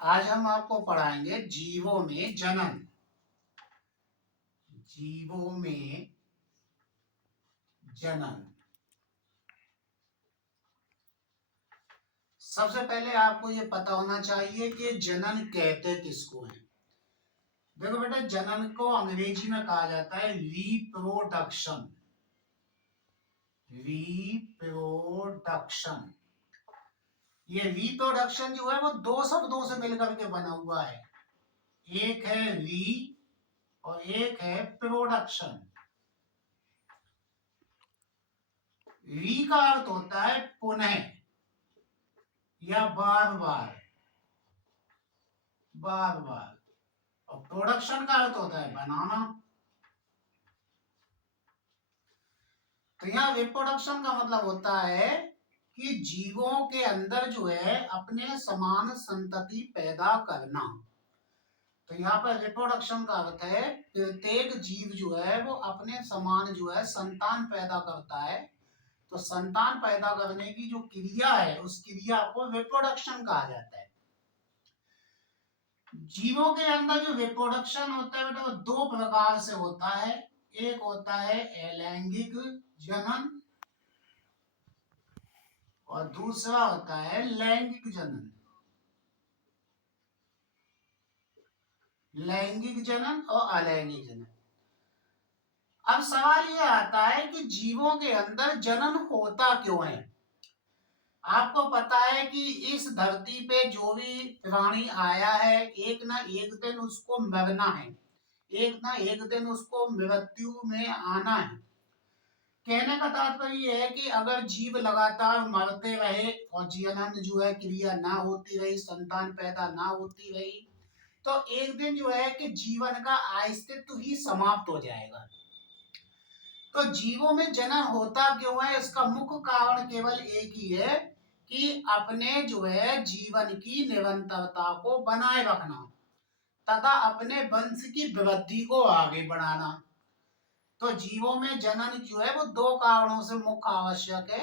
आज हम आपको पढ़ाएंगे जीवों में जनन। जीवों में जनन। सबसे पहले आपको ये पता होना चाहिए कि जनन कहते किसको है। देखो बेटा, जनन को अंग्रेजी में कहा जाता है रिप्रोडक्शन। रिप्रोडक्शन। ये रिप्रोडक्शन जो है वो दो शब्दों से मिलकर के बना हुआ है। एक है री और एक है प्रोडक्शन। री का अर्थ होता है पुनः या बार बार, बार बार। और प्रोडक्शन का अर्थ होता है बनाना। तो यहाँ रिप्रोडक्शन का मतलब होता है कि जीवों के अंदर जो है अपने समान संतति पैदा करना। तो यहाँ पर रिप्रोडक्शन का अर्थ है प्रत्येक जीव जो है वो अपने समान जो है संतान पैदा करता है। तो संतान पैदा करने की जो क्रिया है उस क्रिया को रिप्रोडक्शन कहा जाता है। जीवों के अंदर जो रिप्रोडक्शन होता है बेटा वो दो प्रकार से होता है। एक होता है अलैंगिक जनन और दूसरा होता है लैंगिक जनन। लैंगिक जनन और अलैंगिक जनन। अब सवाल यह आता है कि जीवों के अंदर जनन होता क्यों है। आपको पता है कि इस धरती पे जो भी प्राणी आया है एक ना एक दिन उसको मरना है, एक ना एक दिन उसको मृत्यु में आना है। कहने का तात्पर्य यह है कि अगर जीव लगातार मरते रहे और जनन जो है क्रिया ना होती रही, संतान पैदा ना होती रही, तो एक दिन जो है कि जीवन का अस्तित्व ही समाप्त हो जाएगा। तो जीवों में जनन होता क्यों है, इसका मुख्य कारण केवल एक ही है कि अपने जो है जीवन की निरंतरता को बनाए रखना तथा अपने वंश की वृद्धि को आगे बढ़ाना। तो जीवों में जनन जो है वो दो कारणों से मुख्य आवश्यक है।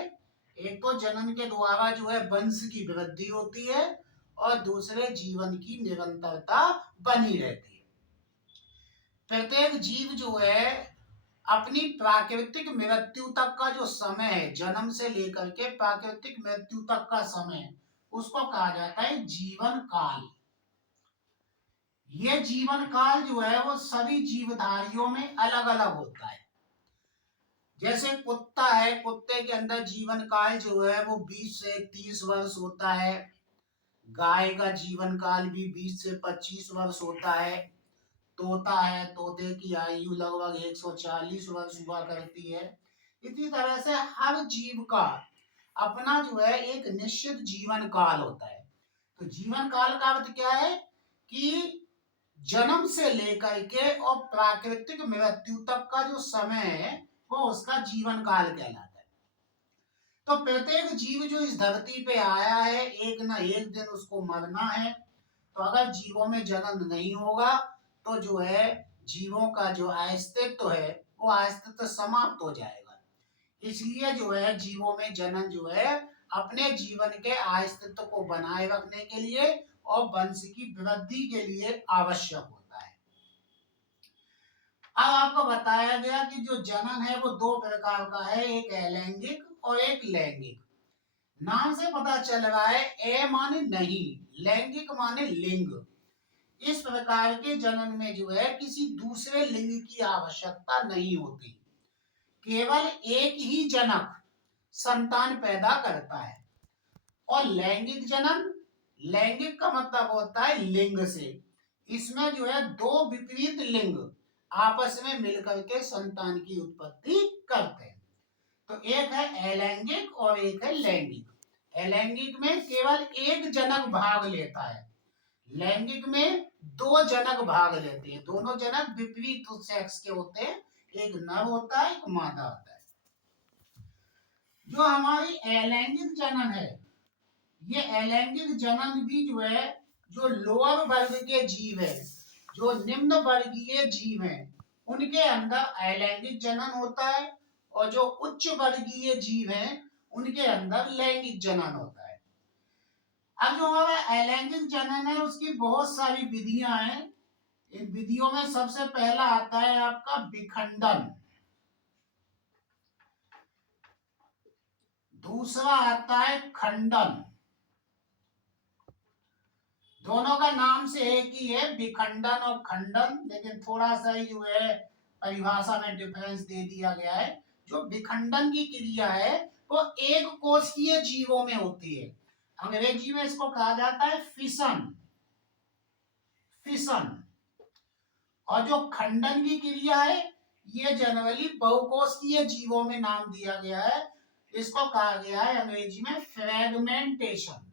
एक तो जनन के द्वारा जो है वंश की वृद्धि होती है और दूसरे जीवन की निरंतरता बनी रहती है। प्रत्येक जीव जो है अपनी प्राकृतिक मृत्यु तक का जो समय है, जन्म से लेकर के प्राकृतिक मृत्यु तक का समय, उसको कहा जाता है जीवन काल। ये जीवन काल जो है वो सभी जीवधारियों में अलग अलग होता है। जैसे कुत्ता है, कुत्ते के अंदर जीवन काल जो है वो 20 से 30 वर्ष होता है। गाय का जीवन काल भी 20 से 25 वर्ष होता है। तोता है, तोते की आयु लगभग 140 वर्ष हुआ करती है। इसी तरह से हर जीव का अपना जो है एक निश्चित जीवन काल होता है। तो जीवन काल का अर्थ क्या है कि जन्म से लेकर के और प्राकृतिक मृत्यु तक का जो समय है वो उसका जीवन काल कहलाता है। तो प्रत्येक जीव जो इस धरती पे आया है एक ना एक दिन उसको मरना है। तो अगर जीवों में जनन नहीं होगा तो जो है जीवों का जो अस्तित्व है वो अस्तित्व समाप्त हो जाएगा। इसलिए जो है जीवों में जनन जो है अपने जीवन के अस्तित्व को बनाए रखने के लिए और वंश की वृद्धि के लिए आवश्यक होता है। अब आपको बताया गया कि जो जनन है वो दो प्रकार का है, एक अलैंगिक और एक लैंगिक। नाम से पता चल रहा है ए माने नहीं, लैंगिक माने लिंग। इस प्रकार के जनन में जो है किसी दूसरे लिंग की आवश्यकता नहीं होती, केवल एक ही जनक संतान पैदा करता है। और लैंगिक जनन, लैंगिक का मतलब होता है लिंग से। इसमें जो है दो विपरीत लिंग आपस में मिलकर के संतान की उत्पत्ति करते हैं। तो एक है अलैंगिक और एक है लैंगिक। अलैंगिक में केवल एक जनक भाग लेता है, लैंगिक में दो जनक भाग लेते हैं। दोनों जनक विपरीत सेक्स के होते हैं, एक नर होता है, एक मादा होता है। जो हमारी अलैंगिक जनन है, ये अलैंगिक जनन भी जो है जो लोअर वर्ग के जीव है, जो निम्न वर्गीय जीव है, उनके अंदर अलैंगिक जनन होता है और जो उच्च वर्गीय जीव हैं उनके अंदर लैंगिक जनन होता है। अब अब जो हमारा अलैंगिक जनन है उसकी बहुत सारी विधियां हैं। इन विधियों में सबसे पहला आता है आपका विखंडन, दूसरा आता है खंडन। दोनों का नाम से एक ही है, विखंडन और खंडन, लेकिन थोड़ा सा ही जो है परिभाषा में डिफरेंस दे दिया गया है। जो विखंडन की क्रिया है वो एक कोशिकीय जीवों में होती है। अंग्रेजी में इसको कहा जाता है फिशन, फिशन। और जो खंडन की क्रिया है ये जनरली बहुकोशिकीय जीवों में नाम दिया गया है। इसको कहा गया है अंग्रेजी में फ्रेगमेंटेशन,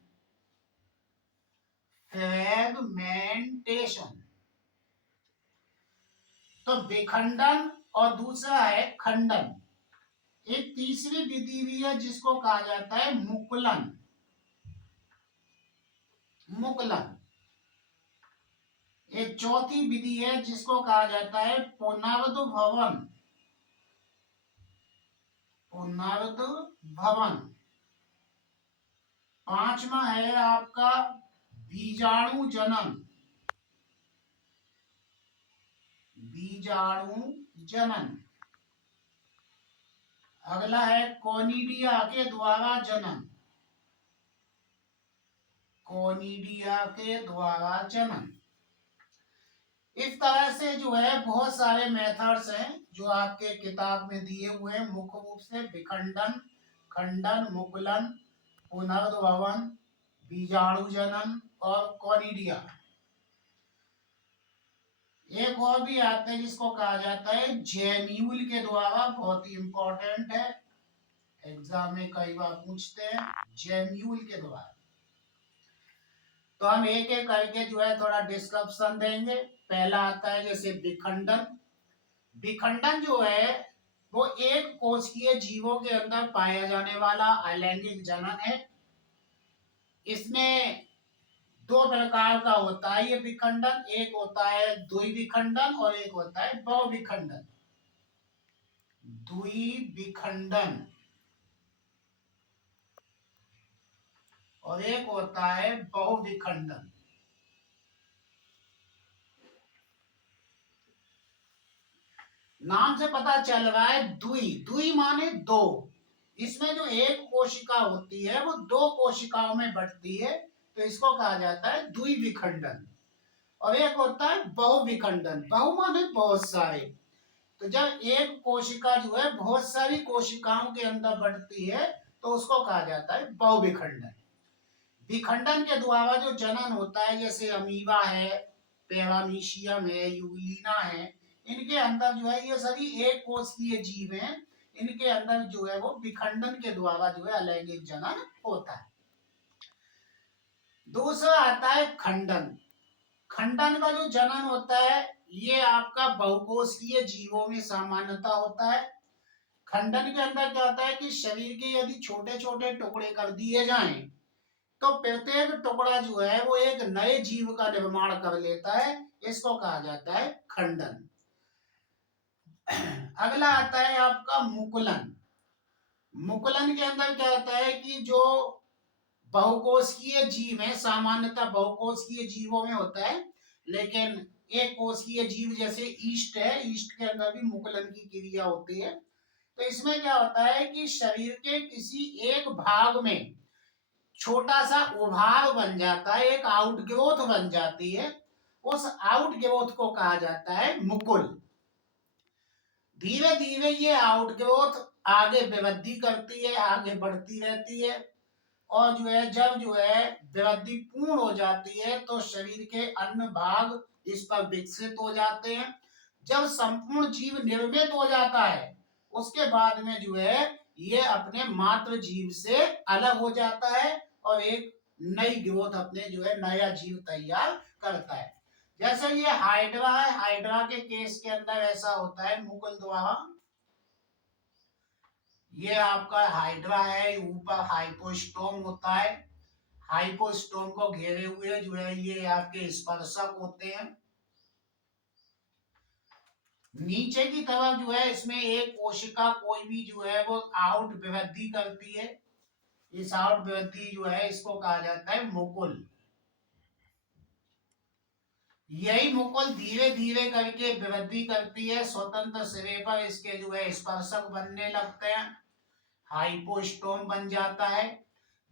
फ्रेगमेंटेशन। तो विखंडन और दूसरा है खंडन। एक तीसरी विधि भी है जिसको कहा जाता है मुकुलन, मुकुलन। एक चौथी विधि है जिसको कहा जाता है पुनर्द्भवन, पुनर्द्भवन। पांचवा है आपका बीजाणु जनन, बीजाणु जनन। अगला है कोनिडिया के द्वारा जनन, कोनिडिया के द्वारा जनन। इस तरह से जो है बहुत सारे मेथड्स हैं जो आपके किताब में दिए हुए हैं। मुख्य रूप से विखंडन, खंडन, मुकुलन, पुनर्द्भवन, बीजाणु जनन और कोनिडिया। एक और भी आते हैं जिसको कहा जाता है जेम्यूल के द्वारा, बहुत ही इंपॉर्टेंट है, एग्जाम में कई बार पूछते हैं, जेम्यूल के द्वारा। तो हम एक एक करके जो है थोड़ा डिस्क्रिप्शन देंगे। पहला आता है जैसे विखंडन। विखंडन जो है वो एक कोशिकीय जीवों के अंदर पाया जाने वाला अलैंगिक जनन है। इसमें दो प्रकार का होता है ये विखंडन, एक होता है द्विविखंडन और एक होता है बहुविखंडन। द्विविखंडन और एक होता है बहुविखंडन। नाम से पता चल रहा है द्वि, द्वि माने दो। इसमें जो एक कोशिका होती है वो दो कोशिकाओं में बढ़ती है, तो इसको कहा जाता है द्विविखंडन। और एक होता है बहुविखंडन, बहु माने बहुत सारे। तो जब एक कोशिका जो है बहुत सारी कोशिकाओं के अंदर बढ़ती है तो उसको कहा जाता है बहुविखंडन। विखंडन के द्वारा जो जनन होता है जैसे अमीबा है, पैरामीशियम है, यूग्लिना है, इनके अंदर जो है ये सभी एक कोशिकीय जीव हैं। इनके अंदर जो है वो विखंडन के द्वारा जो है अलैंगिक जनन होता है। दूसरा आता है खंडन। खंडन का जो जनन होता है ये आपका बहुकोशिकीय जीवों में सामान्यता होता है। खंडन के अंदर क्या होता है कि शरीर के यदि छोटे छोटे टुकड़े कर दिए जाएं तो प्रत्येक टुकड़ा जो है वो एक नए जीव का निर्माण कर लेता है। इसको कहा जाता है खंडन। अगला आता है आपका मुकुलन। मुकुलन के अंदर क्या होता है कि जो बहुकोशिकीय जीव है, सामान्यतः बहुकोशिकीय जीवों में होता है, लेकिन एक कोशिकीय जीव जैसे ईस्ट है, ईस्ट के अंदर भी मुकुलन की क्रिया होती है। तो इसमें क्या होता है कि शरीर के किसी एक भाग में छोटा सा उभार बन जाता है, एक आउटग्रोथ बन जाती है। उस आउटग्रोथ को कहा जाता है मुकुल। धीरे धीरे ये आउटग्रोथ आगे वृद्धि करती है, आगे बढ़ती रहती है, और जो है जब जो है वृद्धि पूर्ण हो जाती है तो शरीर के अन्य भाग इस पर विकसित हो जाते हैं। जब संपूर्ण जीव निर्मित हो जाता है उसके बाद में जो है ये अपने मातृ जीव से अलग हो जाता है और एक नई ग्रोथ अपने जो है नया जीव तैयार करता है। जैसे ये हाइड्रा है, हाइड्रा के केस के अंदर ऐसा होता है मुकुल द्वारा। ये आपका हाइड्रा है, ऊपर हाइपोस्टोम होता है, हाइपोस्टोम को घेरे हुए जो है ये आपके स्पर्शक होते हैं। नीचे की तरफ जो है इसमें एक कोशिका कोई भी जो है वो आउट वृद्धि करती है। इस आउट वृद्धि जो है इसको कहा जाता है मुकुल। यही मुकुल धीरे धीरे करके वृद्धि करती है, स्वतंत्र सिरे पर इसके जो है स्पर्शक बनने लगते हैं, हाइपोस्टोम बन जाता है।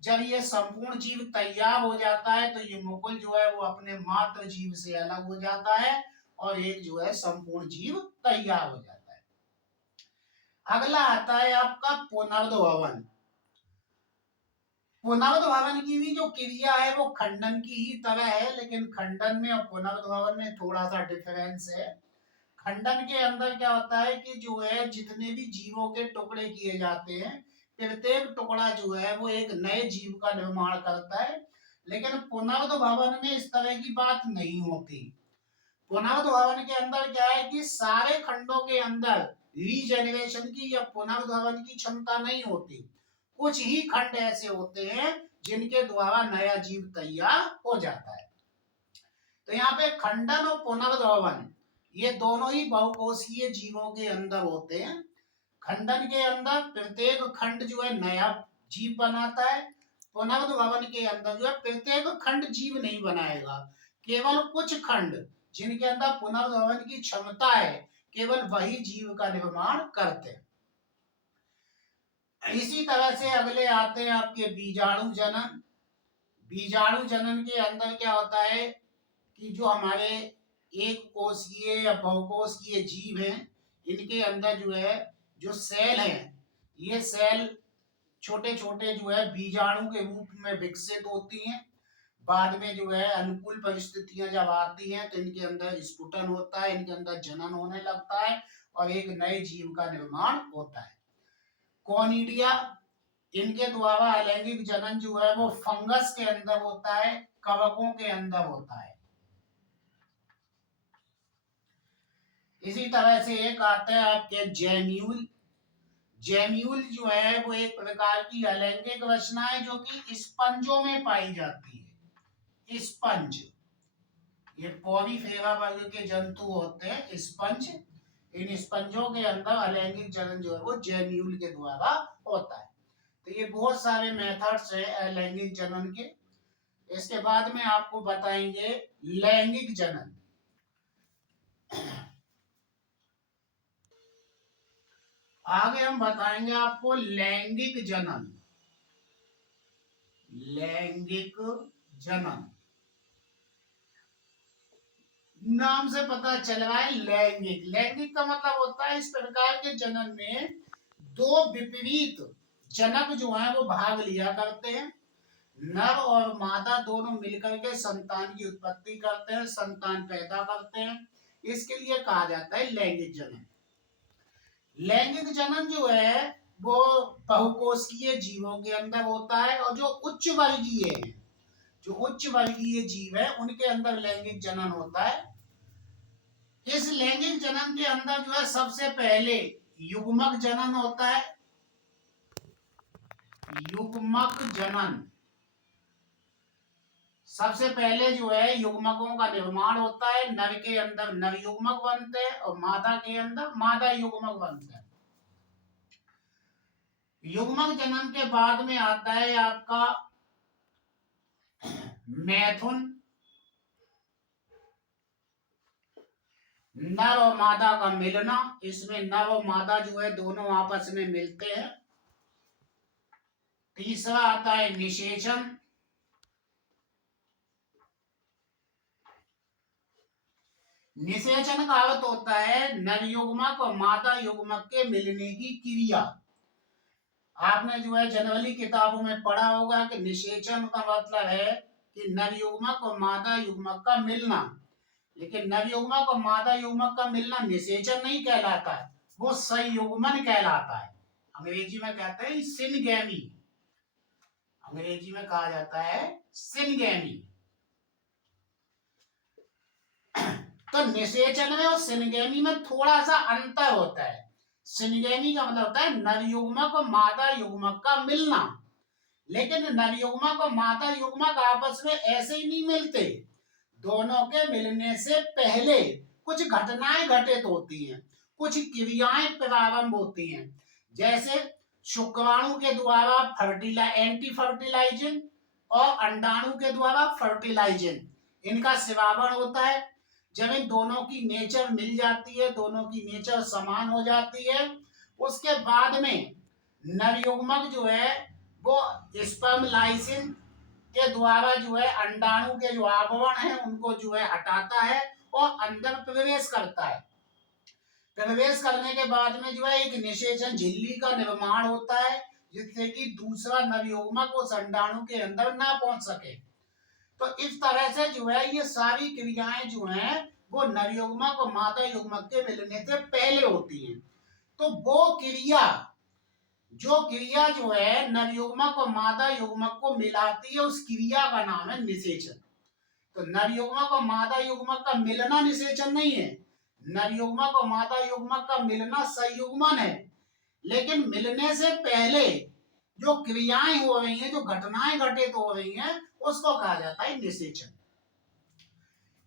जब ये संपूर्ण जीव तैयार हो जाता है तो ये मुकुल जो है वो अपने मात्र जीव से अलग हो जाता है और एक जो है संपूर्ण जीव तैयार हो जाता है। अगला आता है आपका पुनर्भवन। पुनर्भवन की भी जो क्रिया है वो खंडन की ही तरह है, लेकिन खंडन में और पुनर्भवन में थोड़ा सा डिफरेंस है। खंडन के अंदर क्या होता है कि जो है जितने भी जीवों के टुकड़े किए जाते हैं, प्रत्येक टुकड़ा जो है वो एक नए जीव का निर्माण करता है, लेकिन पुनर्भवन में इस तरह की बात नहीं होती। पुनर्भवन के अंदर क्या है कि सारे खंडों के अंदर रीजेनरेशन की या पुनर्भवन की क्षमता नहीं होती। कुछ ही खंड ऐसे होते हैं जिनके द्वारा नया जीव तैयार हो जाता है। तो यहाँ पे खंडन और पुनर्भवन ये दोनों ही बहुकोषीय जीवों के अंदर होते हैं। खंडन के अंदर प्रत्येक खंड जो है नया जीव बनाता है, पुनर्भवन के अंदर जो है प्रत्येक खंड जीव नहीं बनाएगा, केवल कुछ खंड जिनके अंदर पुनर्भवन की क्षमता है केवल वही जीव का निर्माण करते हैं। इसी तरह से अगले आते हैं आपके बीजाणु जनन। बीजाणु जनन के अंदर क्या होता है कि जो हमारे एक कोषीय या बहुकोषीय जीव हैं, इनके अंदर जो है जो सेल हैं, ये सेल छोटे छोटे जो है बीजाणु के रूप में विकसित होती हैं। बाद में जो है अनुकूल परिस्थितियां जब आती हैं तो इनके अंदर स्फुटन होता है, इनके अंदर जनन होने लगता है और एक नए जीव का निर्माण होता है। कोनिडिया, इनके द्वारा अलैंगिक जनन जो है वो फंगस के अंदर होता है, कवकों के अंदर होता है। इसी तरह से एक आता है आपके जेम्यूल। जेम्यूल जो है वो एक प्रकार की अलैंगिक रचना है जो कि स्पंजों में पाई जाती है। स्पंज, ये पॉलीफेरा वर्ग के जंतु होते हैं स्पंज। इन स्पंजों के अंदर अलैंगिक जनन जो है वो जेम्यूल के द्वारा होता है। तो ये बहुत सारे मेथड्स है अलैंगिक जनन के। इसके बाद में आपको बताएंगे लैंगिक जनन। आगे हम बताएंगे आपको लैंगिक जनन। लैंगिक जनन नाम से पता चल रहा है लैंगिक। लैंगिक का मतलब होता है इस प्रकार के जनन में दो विपरीत जनक जो है वो भाग लिया करते हैं। नर और मादा दोनों मिलकर के संतान की उत्पत्ति करते हैं, संतान पैदा करते हैं। इसके लिए कहा जाता है लैंगिक जनन। लैंगिक जनन जो है वो बहुकोषीय जीवों के अंदर होता है और जो उच्च वर्गीय है, जो उच्च वर्गीय जीव है उनके अंदर लैंगिक जनन होता है। इस लैंगिक जनन के अंदर जो है सबसे पहले युग्मक जनन होता है। युग्मक जनन, सबसे पहले जो है युग्मकों का निर्माण होता है। नर के अंदर नर युग्मक बनते हैं और मादा के अंदर मादा युग्मक बनते हैं। युग्मक जनन के बाद में आता है आपका मैथुन। नर और मादा का मिलना, इसमें नर और मादा जो है दोनों आपस में मिलते हैं। तीसरा आता है निषेचन। निषेचन का अर्थ होता है नर युग्मक और मादा युग्मक के मिलने की क्रिया। आपने जो है जनरली किताबों में पढ़ा होगा कि निषेचन का मतलब है कि नर युग्मक और मादा युग्मक का मिलना, लेकिन नर युग्मक और मादा युग्मक का मिलना निषेचन नहीं कहलाता है, वो संयुग्मन कहलाता है। अंग्रेजी में कहते हैं सिनगैमी, अंग्रेजी में कहा जाता है सिनगैमी। तो निषेचन में और सिनगैमी में थोड़ा सा अंतर होता है। सिनगैमी का मतलब होता है नर युग्मक और मादा युग्मक का मिलना, लेकिन नर युग्मक और मादा युग्मक आपस में ऐसे ही नहीं मिलते। दोनों के मिलने से पहले कुछ घटनाएं घटित होती हैं, कुछ क्रियाएं प्रारंभ होती हैं। जैसे शुक्राणु के द्वारा एंटी फर्टिलाइजिंग और अंडाणु के द्वारा फर्टिलाइजिंग इनका स्रावण होता है। जब इन दोनों की नेचर मिल जाती है, दोनों की नेचर समान हो जाती है, उसके बाद में नवयुग्मक जो है वो स्पर्म लाइसिन के द्वारा जो है अंडाणु के जो आवरण है उनको जो है हटाता है और अंदर प्रवेश करता है। प्रवेश करने के बाद में जो है एक निषेचन झिल्ली का निर्माण होता है, जिससे कि दूसरा नवयुग्मक उस अंडाणु के अंदर ना पहुंच सके। तो इस तरह से जो है ये सारी क्रियाएं जो हैं वो नवयुग्मक और मादा युग्मक के मिलने से पहले होती हैं। तो वो क्रिया जो है नवयुग्मक और मादा युग्मक को मिलाती है, उस क्रिया का नाम है निषेचन। तो नवयुग्मक और मादा युग्मक का मिलना निषेचन नहीं है, नवयुग्मक और मादा युग्मक का मिलना संयुग्मन है। लेकिन मिलने से पहले जो क्रियाएं हो रही हैं, जो घटनाएं घटित हो रही हैं, उसको कहा जाता है निषेचन।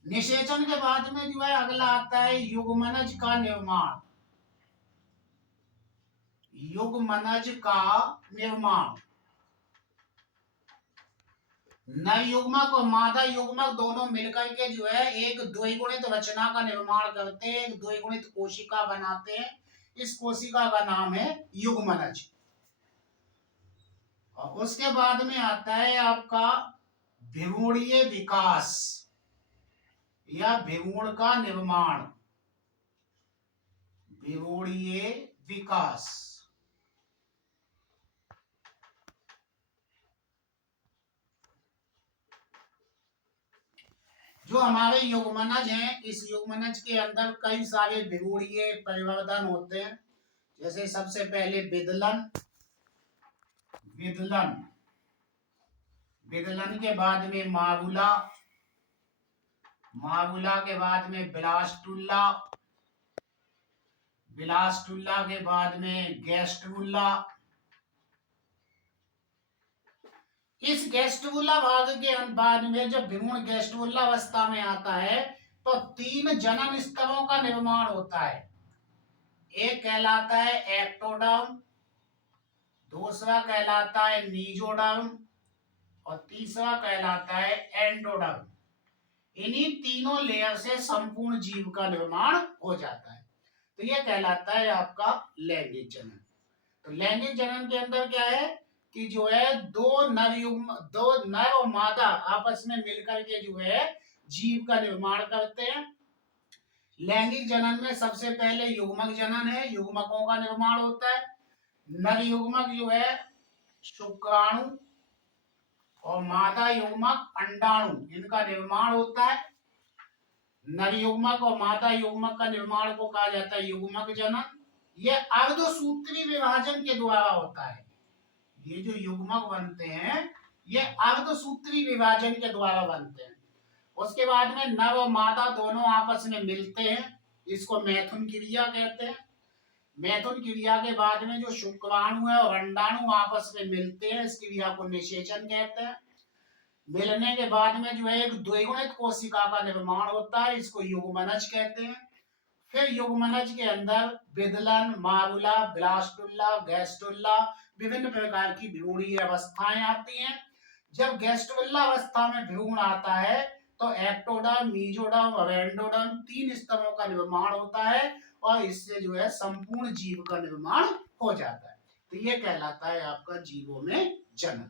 निषेचन के बाद में जो है अगला आता है युग्मनज का निर्माण। युग्मनज का निर्माण नवयुग्मक और मादा युग्मक दोनों मिलकर के जो है एक द्विगुणित रचना का निर्माण करते हैं, एक द्विगुणित कोशिका बनाते हैं। इस कोशिका का नाम है युग्मनज। और उसके बाद में आता है आपका भ्रूणीय विकास या भ्रूण का निर्माण। भ्रूणीय विकास जो हमारे युग्मनज हैं, इस युग्मनज के अंदर कई सारे भ्रूणीय परिवर्तन होते हैं। जैसे सबसे पहले विदलन, विदलन के बाद में मावुला, मावुला के बाद में ब्लास्टुला, ब्लास्टुला के बाद में गैस्ट्रुला। इस गैस्ट्रुला भाग के बाद में जब भ्रूण गैस्ट्रुला अवस्था में आता है तो 3 जनन स्तरों का निर्माण होता है। एक कहलाता है एक्टोडर्म, दूसरा कहलाता है मीजोडर्म और तीसरा कहलाता है एंडोडर्म। इन्हीं तीनों लेयर से संपूर्ण जीव का निर्माण हो जाता है। तो यह कहलाता है आपका लैंगिक जनन। तो लैंगिक जनन के अंदर क्या है कि जो है दो नर और मादा आपस में मिलकर के जो है जीव का निर्माण करते हैं। लैंगिक जनन में सबसे पहले युग्मक जनन है, युग्मकों का निर्माण होता है। नर युग्मक जो है शुक्राणु और मादा युग्मक अंडाणु, इनका निर्माण होता है। नर युग्मक और मादा युग्मक का निर्माण को कहा जाता है युग्मक जनन। यह अर्धसूत्री विभाजन के द्वारा होता है। ये जो युग्मक बनते हैं ये अर्धसूत्री विभाजन के द्वारा बनते हैं। उसके बाद में नर और मादा दोनों आपस में मिलते हैं, इसको मैथुन क्रिया कहते हैं। मैथुन क्रिया के बाद में जो शुक्राणु है और अंडाणु आपस में मिलते हैं, इस क्रिया को निषेचन कहते हैं। मिलने के बाद में जो है एक द्विगुणित कोशिका का निर्माण होता है, इसको युग्मनज कहते हैं। फिर युग्मनज के अंदर विदलन, मावुला, ब्लास्टुला, गैस्ट्रुला विभिन्न प्रकार की भ्रूणीय अवस्थाएं आती हैं। जब गैस्ट्रुला अवस्था में भ्रूण आता है तो एक्टोडर्म, मीजोडर्म और एंडोडर्म 3 स्तरों का निर्माण होता है और इससे जो है संपूर्ण जीव का निर्माण हो जाता है। तो ये कहलाता है आपका जीवों में जनन।